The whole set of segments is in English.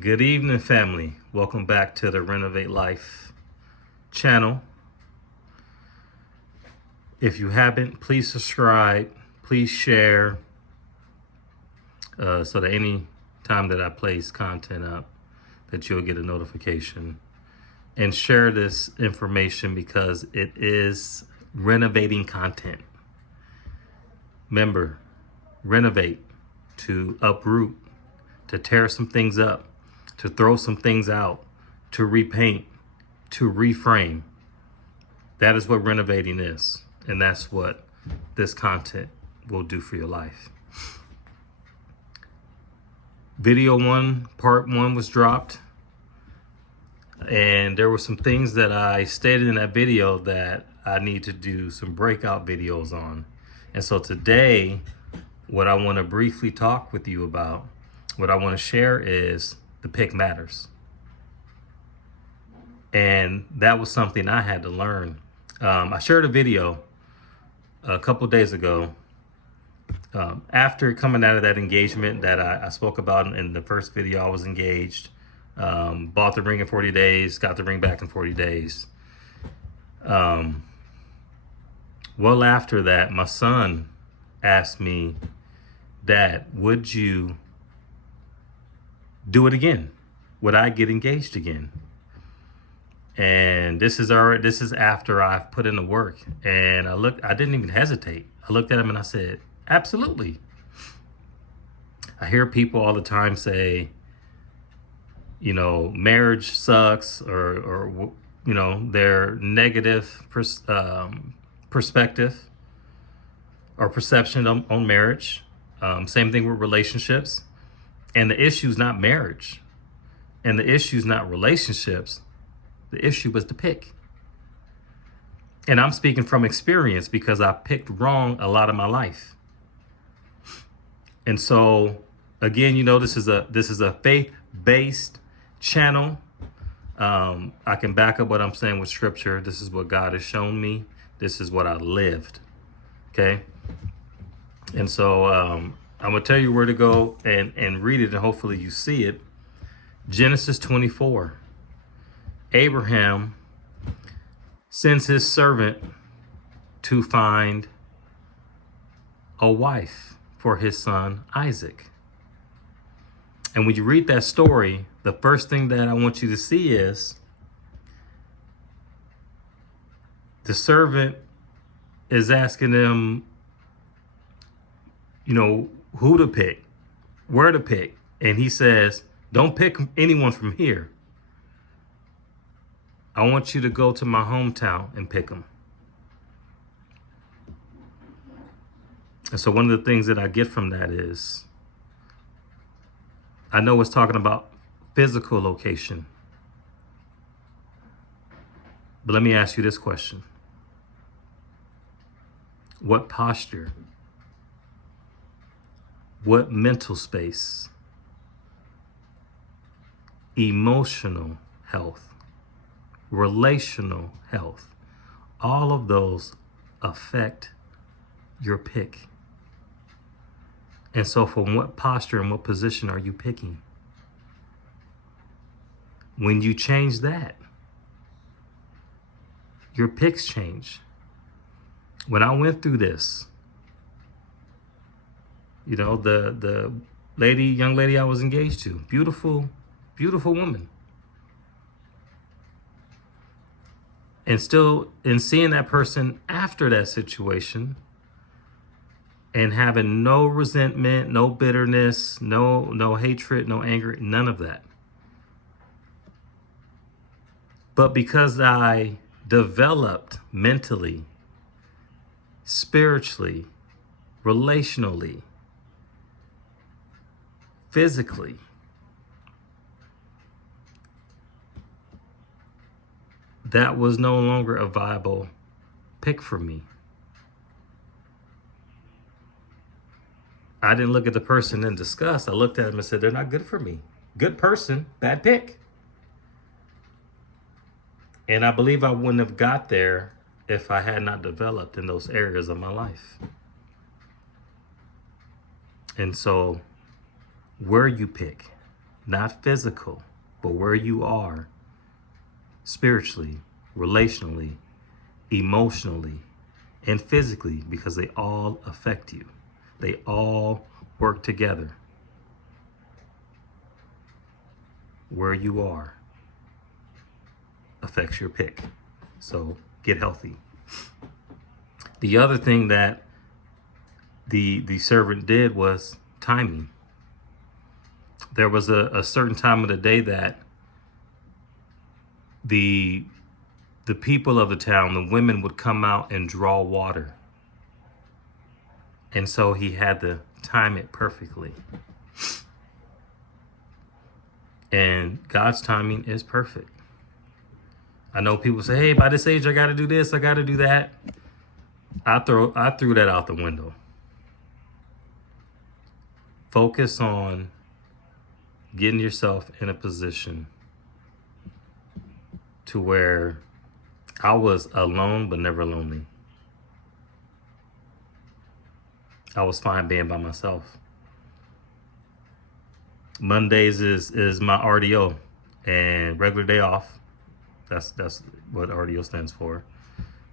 Good evening, family. Welcome back to the Renovate Life channel. If you haven't, please subscribe, please share, so that any time that I place content up, that you'll get a notification. And share this information because it is renovating content. Remember, renovate, to uproot, to tear some things up, to throw some things out, to repaint, to reframe. That is what renovating is. And that's what this content will do for your life. Video 1, part 1 was dropped. And there were some things that I stated in that video that I need to do some breakout videos on. And so today, what I want to briefly talk with you about, what I want to share is the pick matters. And that was something I had to learn. I shared a video a couple days ago after coming out of that engagement that I spoke about in the first video. I was engaged, bought the ring in 40 days, got the ring back in 40 days. Well, after that, my son asked me, "Dad, would you do it again? Would I get engaged again?" And this is after I've put in the work. And I didn't even hesitate. I looked at him and I said, absolutely. I hear people all the time say, marriage sucks, or their negative perspective or perception on marriage. Same thing with relationships. And the issue's not marriage. And the issue's not relationships. The issue was the pick. And I'm speaking from experience because I picked wrong a lot of my life. And so, again, this is a faith-based channel. I can back up what I'm saying with scripture. This is what God has shown me. This is what I lived. Okay? And so I'm going to tell you where to go and read it, and hopefully you see it. Genesis 24. Abraham sends his servant to find a wife for his son Isaac. And when you read that story, the first thing that I want you to see is the servant is asking him, who to pick, where to pick. And he says, don't pick anyone from here. I want you to go to my hometown and pick them. And so one of the things that I get from that is, I know it's talking about physical location. But let me ask you this question. What posture? What mental space? Emotional health? Relational health? All of those affect your pick. And so from what posture and what position are you picking? When you change that, your picks change. When I went through this, the young lady I was engaged to, beautiful, beautiful woman. And still, in seeing that person after that situation and having no resentment, no bitterness, no hatred, no anger, none of that. But because I developed mentally, spiritually, relationally, physically, that was no longer a viable pick for me. I didn't look at the person in disgust. I looked at them and said, they're not good for me. Good person, bad pick. And I believe I wouldn't have got there if I had not developed in those areas of my life. And so where you pick, not physical, but where you are spiritually, relationally, emotionally, and physically, because they all affect you. They all work together. Where you are affects your pick. So get healthy. The other thing that the servant did was timing. There was a certain time of the day that the people of the town, the women, would come out and draw water. And so he had to time it perfectly. And God's timing is perfect. I know people say, hey, by this age, I got to do this, I got to do that. I threw that out the window. Focus on getting yourself in a position to where I was alone, but never lonely. I was fine being by myself. Mondays is my RDO, and regular day off. That's what RDO stands for.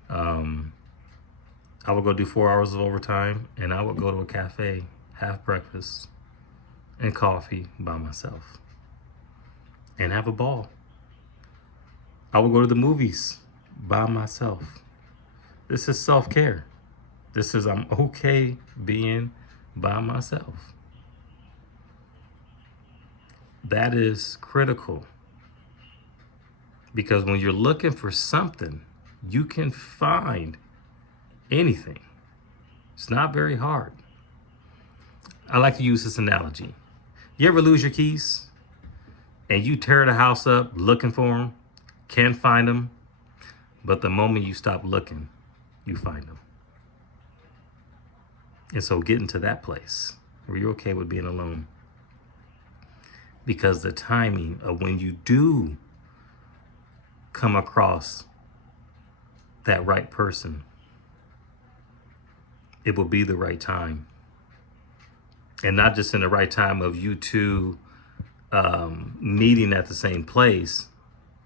I would go do 4 hours of overtime, and I would go to a cafe, have breakfast and coffee by myself, and have a ball. I would go to the movies by myself. This is self-care. This is, I'm okay being by myself. That is critical, because when you're looking for something, you can find anything. It's not very hard. I like to use this analogy. You ever lose your keys and you tear the house up looking for them, can't find them, but the moment you stop looking, you find them. And so getting to that place where you're okay with being alone, because the timing of when you do come across that right person, it will be the right time. And not just in the right time of you two meeting at the same place,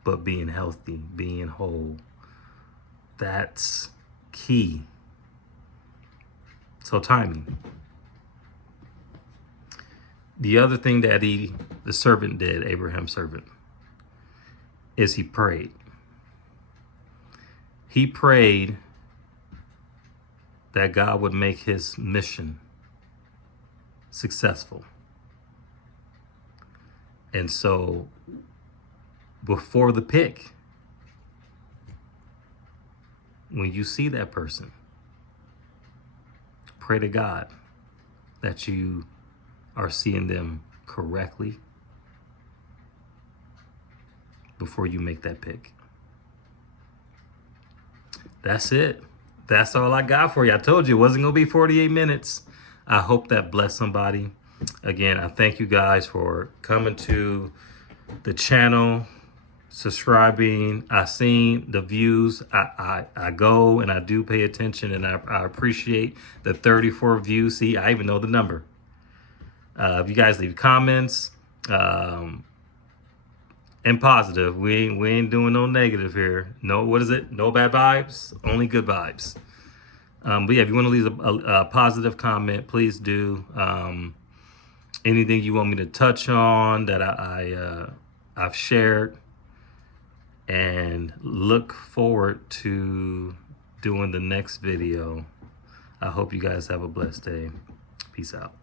but being healthy, being whole. That's key. So timing. The other thing that the servant did, Abraham's servant, is he prayed. He prayed that God would make his mission successful. And so before the pick, when you see that person, pray to God that you are seeing them correctly before you make that pick. That's it. That's all I got for you. I told you it wasn't going to be 48 minutes. I hope that blessed somebody. Again, I thank you guys for coming to the channel, subscribing. I seen the views. I go and I do pay attention, and I appreciate the 34 views. See, I even know the number. If you guys leave comments, and positive. We ain't doing no negative here. No, what is it? No bad vibes, only good vibes. But yeah, if you want to leave a positive comment, please do. Anything you want me to touch on that I've shared, and look forward to doing the next video. I hope you guys have a blessed day. Peace out.